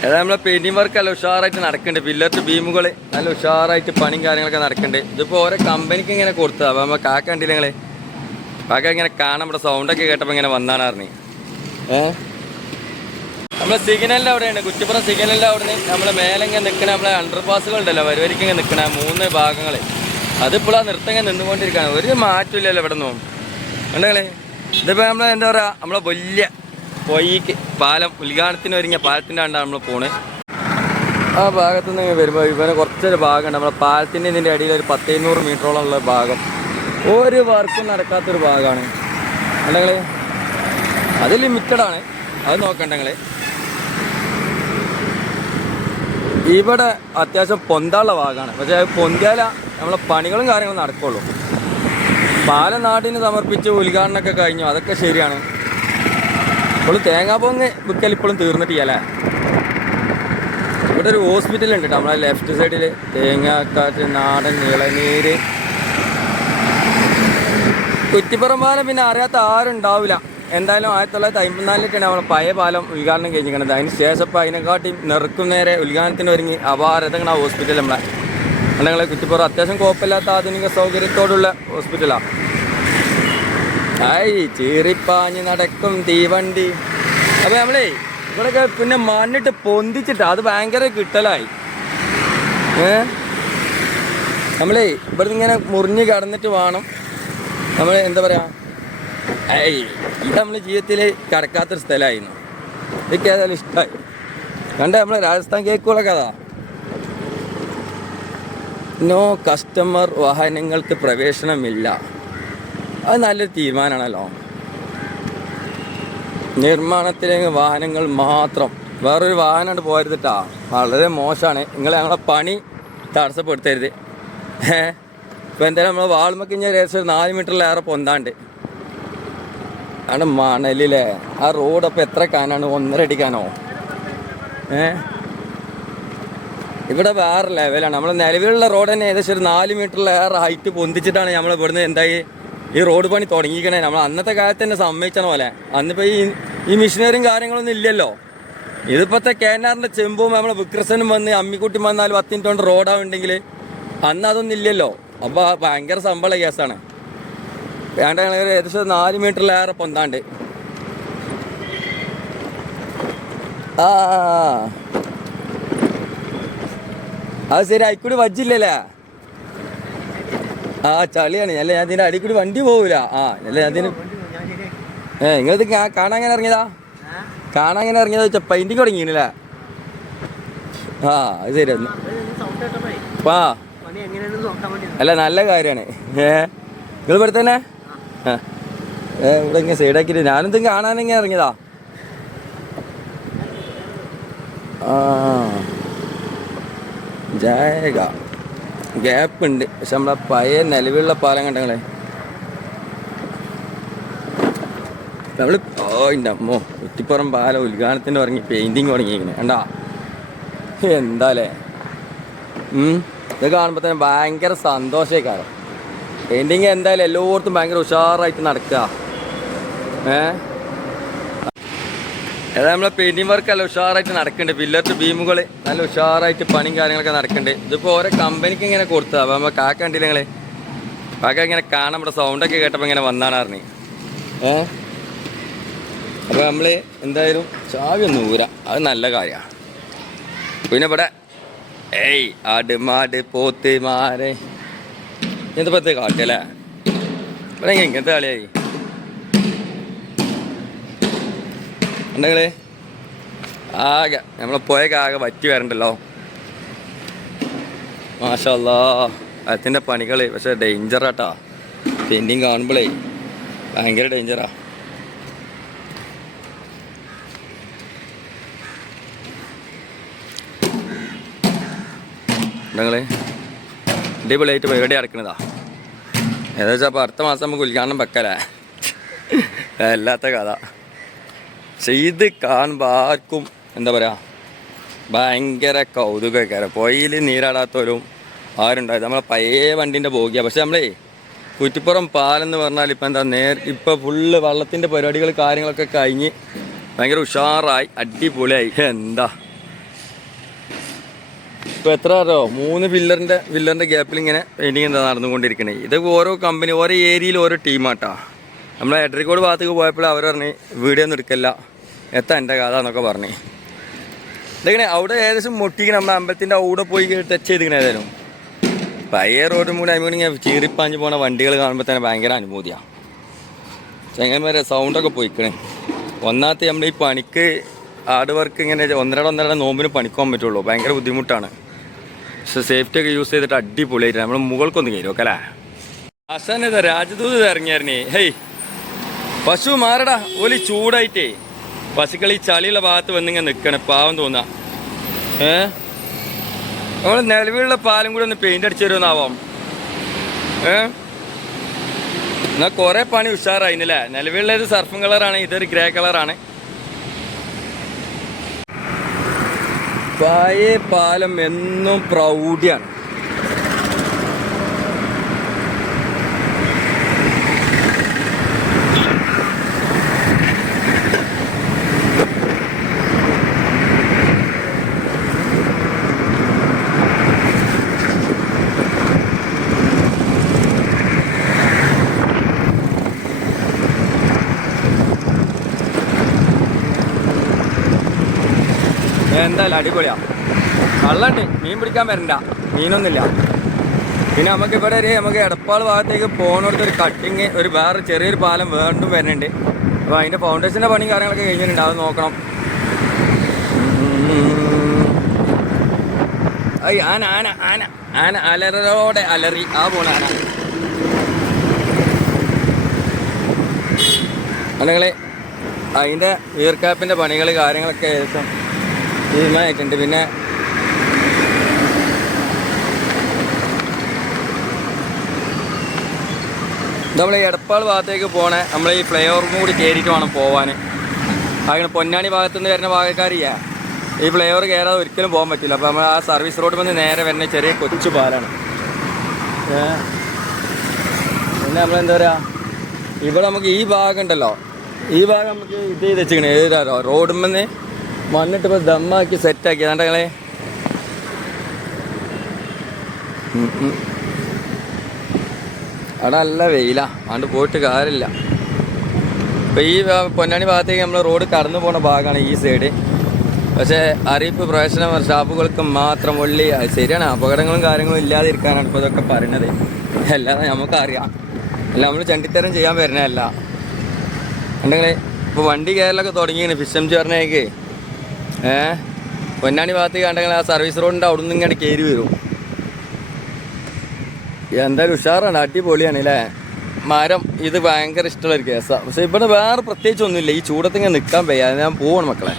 അതായത് നമ്മളെ painting work നല്ല ഉഷാറായിട്ട് നടക്കുന്നുണ്ട്. പില്ലർ ബീമുകൾ നല്ല ഉഷാറായിട്ട് പണിയും കാര്യങ്ങളൊക്കെ നടക്കുന്നുണ്ട്. ഇതിപ്പോൾ ഓരോ കമ്പനിക്ക് ഇങ്ങനെ കൊടുത്തതാണ്. അപ്പോൾ നമ്മൾ കാക്ക കണ്ടില്ല നിങ്ങൾ? കാക്ക ഇങ്ങനെ കാണാൻ ഇവിടെ സൗണ്ടൊക്കെ കേട്ടപ്പോൾ ഇങ്ങനെ വന്നാണ് അറിഞ്ഞ്. നമ്മളെ സിഗ്നലിൻ്റെ അവിടെയാണ്, കുറ്റിപ്പുറം സിഗ്നലിൻ്റെ അവിടെ നിന്ന് നമ്മളെ മേലെങ്ങനെ നിൽക്കണ നമ്മളെ അണ്ടർ പാസുകളുണ്ടല്ലോ, വരിവരിക്കിങ്ങനെ നിൽക്കണ 3 ഭാഗങ്ങൾ. അതിപ്പോഴാണ് നിർത്തങ്ങനെ നിന്നുകൊണ്ടിരിക്കുകയാണ്. ഒരു മാറ്റമില്ലല്ലോ ഇവിടെ നിന്നും. കണ്ടങ്ങളെ ഇതിപ്പോൾ നമ്മളെ എന്താ പറയുക, നമ്മളെ വലിയ പൊയ്ക്ക് പാലം ഉദ്ഘാടനത്തിന് ഒരുങ്ങിയ പാലത്തിൻ്റെ കണ്ടാണ് നമ്മൾ പോണത്. ആ ഭാഗത്തു നിന്ന് വരുമ്പോൾ ഇവനെ കുറച്ചൊരു ഭാഗമുണ്ട് നമ്മളെ പാലത്തിൻ്റെ ഇതിൻ്റെ അടിയിൽ ഒരു 100-200 മീറ്ററോളം ഉള്ള ഭാഗം ഒരു വർക്കും നടക്കാത്തൊരു ഭാഗമാണ്. കണ്ടങ്ങളെ അത് ലിമിറ്റഡാണ്, അത് നോക്കണ്ടങ്ങളെ. ഇവിടെ അത്യാവശ്യം പൊന്താനുള്ള ഭാഗമാണ്, പക്ഷേ അത് പൊന്തിയാല നമ്മളെ പണികളും കാര്യങ്ങളും നടക്കുള്ളൂ. പാലം നാടിന് സമർപ്പിച്ച് ഉദ്ഘാടനമൊക്കെ കഴിഞ്ഞു, അതൊക്കെ ശരിയാണ്. ഇപ്പോഴും തേങ്ങാപ്പൊങ്ങ് വിൽക്കൽ ഇപ്പോഴും തീർന്നിട്ടില്ല. ഇവിടെ ഒരു ഹോസ്പിറ്റലുണ്ട് കേട്ടോ നമ്മളെ ലെഫ്റ്റ് സൈഡിൽ. തേങ്ങാക്കാറ്റ്, നാടൻ ഇളനീര്. കുറ്റിപ്പുറം പാലം പിന്നെ അറിയാത്ത ആരും ഉണ്ടാവില്ല. എന്തായാലും 1954 നമ്മളെ പഴയ പാലം ഉദ്ഘാടനം കഴിഞ്ഞിരിക്കുന്നത്. അതിന് ശേഷം ഇപ്പോൾ അതിനെക്കാട്ടി നെറുക്കും നേരെ ഉദ്ഘാടനത്തിന് ഒരുങ്ങി അപാരതങ്ങൾ ആ ഹോസ്പിറ്റൽ നമ്മളെ. ഞങ്ങളെ കുറ്റിപ്പുറം അത്യാവശ്യം കുഴപ്പമില്ലാത്ത ആധുനിക സൗകര്യത്തോടുള്ള ഹോസ്പിറ്റലാണ്. ആയി ചീറിപ്പാഞ്ഞ് നടക്കും തീവണ്ടി. അപ്പോൾ നമ്മളേ ഇവിടെയൊക്കെ പിന്നെ മണ്ണിട്ട് പൊന്തിച്ചിട്ട് അത് ഭയങ്കര കിട്ടലായി. നമ്മളേ ഇവിടെ ഇങ്ങനെ മുറിഞ്ഞ് കിടന്നിട്ട് വേണം നമ്മൾ എന്താ പറയുക, ഇത് നമ്മൾ ജീവിതത്തിൽ കിടക്കാത്തൊരു സ്ഥലമായിരുന്നു. ഇതൊക്കെ ഏതായാലും ഇഷ്ടമായി. കണ്ടേ നമ്മളെ രാജസ്ഥാൻ കേക്കുകളൊക്കെ അതാ. നോ കസ്റ്റമർ, വാഹനങ്ങൾക്ക് പ്രവേശനമില്ല. അത് നല്ലൊരു തീരുമാനമാണല്ലോ. നിർമ്മാണത്തിലേക്ക് വാഹനങ്ങൾ മാത്രം, വേറൊരു വാഹനമാണ് പോരുതിട്ടാ. വളരെ മോശമാണ്. നിങ്ങൾ ഞങ്ങളെ പണി തടസ്സപ്പെടുത്തരുത്. ഇപ്പോൾ എന്തായാലും നമ്മൾ വാളുമൊക്കെ ഇങ്ങനെ ഏകദേശം 4 മീറ്ററിലേറെ പൊന്താണ്ട്. ആണ് മണലില്ലേ ആ റോഡ്. അപ്പോൾ എത്ര കാനാണ്? 1.5 അടിക്കാനോ? ഇവിടെ വേറെ ലെവലാണ്. നമ്മൾ നിലവിലുള്ള റോഡ് തന്നെ ഏകദേശം ഒരു 4 മീറ്ററിലേറെ ഹൈറ്റ് പൊന്തിച്ചിട്ടാണ് നമ്മൾ ഇവിടുന്ന് എന്തായി ഈ റോഡ് പണി തുടങ്ങിക്കണേ. നമ്മൾ അന്നത്തെ കാലത്ത് തന്നെ സമ്മതിച്ചണ പോലെ. അന്നിപ്പോൾ ഈ മെഷീനറിയും കാര്യങ്ങളൊന്നും ഇല്ലല്ലോ. ഇതിപ്പോഴത്തെ കേനാറിൻ്റെ ചെമ്പും നമ്മളെ വിക്രസനും വന്ന് അമ്മിക്കുട്ടി വന്നാൽ 10 മിനിറ്റ് കൊണ്ട് റോഡാവുണ്ടെങ്കിൽ അന്ന് അതൊന്നും ഇല്ലല്ലോ. അപ്പോൾ ഭയങ്കര സംഭവമുള്ള കേസാണ്. വേണ്ട ഞങ്ങൾ ഏകദേശം 4 മീറ്ററിലേറെ പൊന്താണ്ട്. അത് ശരി, അടിക്കൂടി വജ്ജില്ലല്ലേ? ചളിയാണ്. അല്ല ഞാൻ ഇതിൻ്റെ അടിക്കൂടി വണ്ടി പോകൂല. അല്ല അതിന് നിങ്ങളിത് കാണാൻ എങ്ങനെ ഇറങ്ങിയതാ? കാണാൻ എങ്ങനെ ഇറങ്ങിയതാ വെച്ചാൽ പെയിൻറ്റിങ് തുടങ്ങിയില്ലേ? അത് ശരി. അല്ല നല്ല കാര്യമാണ്. നിങ്ങൾ ഇവിടെ തന്നെ ഇവിടെ ഇങ്ങനെ സൈഡാക്കിയിട്ട് ഞാനെന്തും കാണാനെങ്ങനെ ഇറങ്ങിയതാ. ജായക ഗ്യാപ്പ് ഉണ്ട്, പക്ഷെ നമ്മളെ പഴയ നിലവിലുള്ള പാലം കണ്ടങ്ങളെ നമ്മൾ. എൻ്റെ അമ്മോ, കുറ്റിപ്പുറം പാലം ഉദ്ഘാടനത്തിന് തുടങ്ങി പെയിൻറ്റിങ് തുടങ്ങിയിരിക്കണേ കണ്ടാ. എന്താല്ലേ ഇത് കാണുമ്പോൾ തന്നെ ഭയങ്കര സന്തോഷമായി. പെയിൻറ്റിങ് എന്തായാലും എല്ലായിടത്തും ഭയങ്കര ഉഷാറായിട്ട് നടക്കുക. അതായത് നമ്മളെ പെയിൻറ്റിങ് വർക്ക് നല്ല ഉഷാറായിട്ട് നടക്കുന്നുണ്ട്. പില്ലർ ബീമുകൾ നല്ല ഉഷാറായിട്ട് പണിയും കാര്യങ്ങളൊക്കെ നടക്കുന്നുണ്ട്. ഇതിപ്പോൾ ഓരോ കമ്പനിക്ക് ഇങ്ങനെ കൊടുത്തതാണ്. അപ്പോൾ നമ്മൾ കാക്ക കണ്ടില്ല നിങ്ങൾ? കാക്ക ഇങ്ങനെ കാണാൻ ഇവിടെ സൗണ്ടൊക്കെ കേട്ടപ്പോൾ ഇങ്ങനെ വന്നാണ് അറിഞ്ഞ്. അപ്പോൾ നമ്മൾ എന്തായാലും ചാവി ഒന്ന് ഊരാം, അത് നല്ല കാര്യമാണ്. പിന്നെ ഇവിടെ ആട് മാട് പോത്ത് മാരെ ഇങ്ങനത്തെ പത്ത് കാട്ടല്ലേ? ഇവിടെ ഇങ്ങനത്തെ കളിയായി ഉണ്ടെങ്കിൽ ആകെ നമ്മളെ പോയൊക്കെ ആകെ വറ്റി വരണ്ടല്ലോ. മാഷാ അല്ലാഹ് അതിൻ്റെ പണികൾ പക്ഷേ ഡേഞ്ചറാട്ടാ. പെയിൻറ്റിങ് കാണുമ്പോഴേ ഭയങ്കര ഡേഞ്ചറാ. നിങ്ങൾ അടിപൊളിയായിട്ട് പരിപാടി നടക്കുന്നതാ. ഏകദേശം അപ്പോൾ അടുത്ത മാസം നമുക്ക് ഉദ്ഘാടനം വെക്കലേ, അല്ലാത്ത കഥ. പക്ഷെ ഇത് കാണുമ്പോൾ ആർക്കും എന്താ പറയുക ഭയങ്കര കൗതുകക്കാരം. പൊയിൽ നീരാടാത്തവരും ആരുണ്ടായത്. നമ്മളെ പഴയ വണ്ടീൻ്റെ ബോഗിയാണ്. പക്ഷെ നമ്മളേ കുറ്റിപ്പുറം പാലം എന്ന് പറഞ്ഞാൽ ഇപ്പം എന്താ ഇപ്പോൾ ഫുള്ള് വള്ളത്തിൻ്റെ പരിപാടികൾ കാര്യങ്ങളൊക്കെ കഴിഞ്ഞ് ഭയങ്കര ഉഷാറായി അടിപൊളിയായി. എന്താ ഇപ്പോൾ എത്ര അറിയോ 3 പില്ലറിൻ്റെ ഗ്യാപ്പിൽ ഇങ്ങനെ പെയിൻറ്റിങ് എന്താ നടന്നുകൊണ്ടിരിക്കണേ. ഇത് ഓരോ കമ്പനി ഓരോ ഏരിയയിൽ ഓരോ ടീമാട്ടാ. നമ്മളെ എടരിക്കോട് ഭാഗത്തേക്ക് പോയപ്പോൾ അവർ പറഞ്ഞ് വീഡിയോ ഒന്നും എടുക്കില്ല, എത്താ എൻ്റെ കഥ എന്നൊക്കെ പറഞ്ഞ്. ഇതെങ്ങനെ അവിടെ ഏകദേശം മുട്ടിക്ക് നമ്മുടെ അമ്പലത്തിൻ്റെ അവിടെ പോയി ടച്ച് ചെയ്തിങ്ങനെ ഏതായാലും പയ്യ റോഡും കൂടെ അതിങ്ങനെ ചീറിപ്പാഞ്ഞ് പോണ വണ്ടികൾ കാണുമ്പോൾ തന്നെ ഭയങ്കര അനുഭൂതിയാണ്. ചെങ്ങന്മാരെ സൗണ്ടൊക്കെ പോയിക്കണേ. ഒന്നാമത്തെ നമ്മൾ ഈ പണിക്ക് ഹാർഡ് വർക്ക് ഇങ്ങനെ ഒന്നര നോമ്പിന് പണിക്കാൻ പറ്റുള്ളൂ. ഭയങ്കര ബുദ്ധിമുട്ടാണ്. പക്ഷെ സേഫ്റ്റി ഒക്കെ യൂസ് ചെയ്തിട്ട് അടിപൊളിയായിട്ട് നമ്മൾ മുകൾക്കൊന്ന് കയറും ഒക്കെ അല്ലേ. ആശാനേതാ രാജദൂത് ഇറങ്ങിയായിരുന്നേ. ഹേയ് പശു മാറടാ, ഓലി ചൂടായിട്ടേ പശുക്കൾ ഈ ചളിയുള്ള ഭാഗത്ത് വന്നിങ്ങനെ നിൽക്കണേ, പാവം തോന്നാ. നമ്മൾ നിലവിലുള്ള പാലും കൂടി ഒന്ന് പെയിന്റ് അടിച്ചു തരുമെന്നാവാം. എന്നാൽ കുറേ പണി ഉഷാറായില്ലേ. നിലവിലുള്ളത് സർഫും കളറാണ്, ഇതൊരു ഗ്രേ കളറാണ്. പഴയ പാലം എന്നും പ്രൗഢിയാണ്. എന്തായാലും അടിപൊളിയാണ്. കള്ളുണ്ട്, മീൻ പിടിക്കാൻ വരണ്ട, മീനൊന്നുമില്ല. പിന്നെ നമുക്ക് ഇവിടെ നമുക്ക് എടപ്പാൾ ഭാഗത്തേക്ക് പോകുന്നിടത്തൊരു കട്ടിങ് ഒരു വേറെ ചെറിയൊരു പാലം വീണ്ടും വരുന്നുണ്ട്. അപ്പോൾ അതിൻ്റെ ഫൗണ്ടേഷൻ്റെ പണിയും കാര്യങ്ങളൊക്കെ കഴിഞ്ഞിട്ടുണ്ട്, അത് നോക്കണം. ആന ആന ആന ആന അലറോടെ അലറി ആ പോണ ആന. അല്ലെങ്കിൽ അതിൻ്റെ വീർക്കാപ്പിൻ്റെ പണികൾ കാര്യങ്ങളൊക്കെ ഏകദേശം തീരുമാനമായിട്ടുണ്ട്. പിന്നെ നമ്മൾ ഈ എടപ്പാൾ ഭാഗത്തേക്ക് പോകണേ, നമ്മൾ ഈ ഫ്ലൈ ഓവറും കൂടി കയറിയിട്ട് വേണം പോകാൻ. അങ്ങനെ പൊന്നാനി ഭാഗത്തുനിന്ന് വരുന്ന ഭാഗക്കാരില്ല, ഈ ഫ്ലൈ ഓവർ കയറാതെ ഒരിക്കലും പോകാൻ പറ്റില്ല. അപ്പോൾ നമ്മൾ ആ സർവീസ് റോഡിൽ നിന്ന് നേരെ വരുന്ന ചെറിയ കൊച്ചു പാലാണ്. പിന്നെ നമ്മളെന്താ പറയുക, ഇവിടെ നമുക്ക് ഈ ഭാഗം ഉണ്ടല്ലോ, ഈ ഭാഗം നമുക്ക് ഇത് ചെയ്ത് വെച്ചിരിക്കണേ. ഏതാണോ റോഡുമെന്ന് മണ്ണിട്ട് ഇപ്പോൾ ദമ്മാക്കി സെറ്റാക്കി. അതാണ്ട് ഞങ്ങളെ അവിടെ നല്ല വെയിലാ, അതുകൊണ്ട് പോയിട്ട് കാര്യമില്ല. ഇപ്പോൾ ഈ പൊന്നാനി ഭാഗത്തേക്ക് നമ്മൾ റോഡ് കടന്നു പോകുന്ന ഭാഗമാണ് ഈ സൈഡ്. പക്ഷേ അറിയിപ്പ് പ്രവേശന ഷാപ്പുകൾക്ക് മാത്രം ഒള്ളി. ശരിയാണ്, അപകടങ്ങളും കാര്യങ്ങളും ഇല്ലാതിരിക്കാനാണ് ഇപ്പോൾ ഇതൊക്കെ പറയുന്നത്. അല്ലാതെ നമുക്കറിയാം, അല്ല നമ്മൾ ചണ്ടിത്തരം ചെയ്യാൻ വരുന്നതല്ല. ഉണ്ടെങ്കിൽ ഇപ്പോൾ വണ്ടി കയറലൊക്കെ തുടങ്ങിയാണ്. ഫിഷ് എം ജി പറഞ്ഞേക്ക് പൊന്നാനി ഭാഗത്തേക്ക് കണ്ടെങ്കിൽ ആ സർവീസ് റോഡിൻ്റെ അവിടെ നിന്ന് ഇങ്ങനെ കയറി വരും. എന്തായാലും ഉഷാറാണ്, അടിപൊളിയാണ് അല്ലേ. മരം ഇത് ഭയങ്കര ഇഷ്ടമുള്ളൊരു കേസാണ്. പക്ഷേ ഇവിടെ വേറെ പ്രത്യേകിച്ച് ഒന്നുമില്ല. ഈ ചൂടത്തിങ്ങനെ നിൽക്കാൻ വയ്യ. ഞാൻ പോവാണ് മക്കളെ.